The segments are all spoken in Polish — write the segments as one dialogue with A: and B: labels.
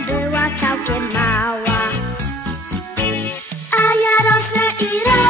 A: była całkiem mała. A ja rosnę i rosnę.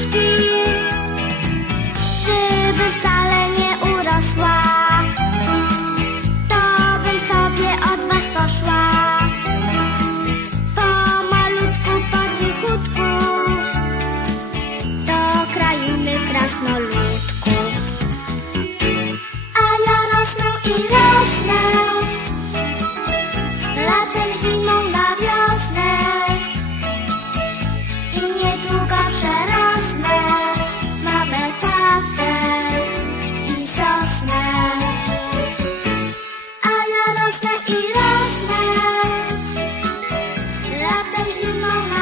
A: Just you know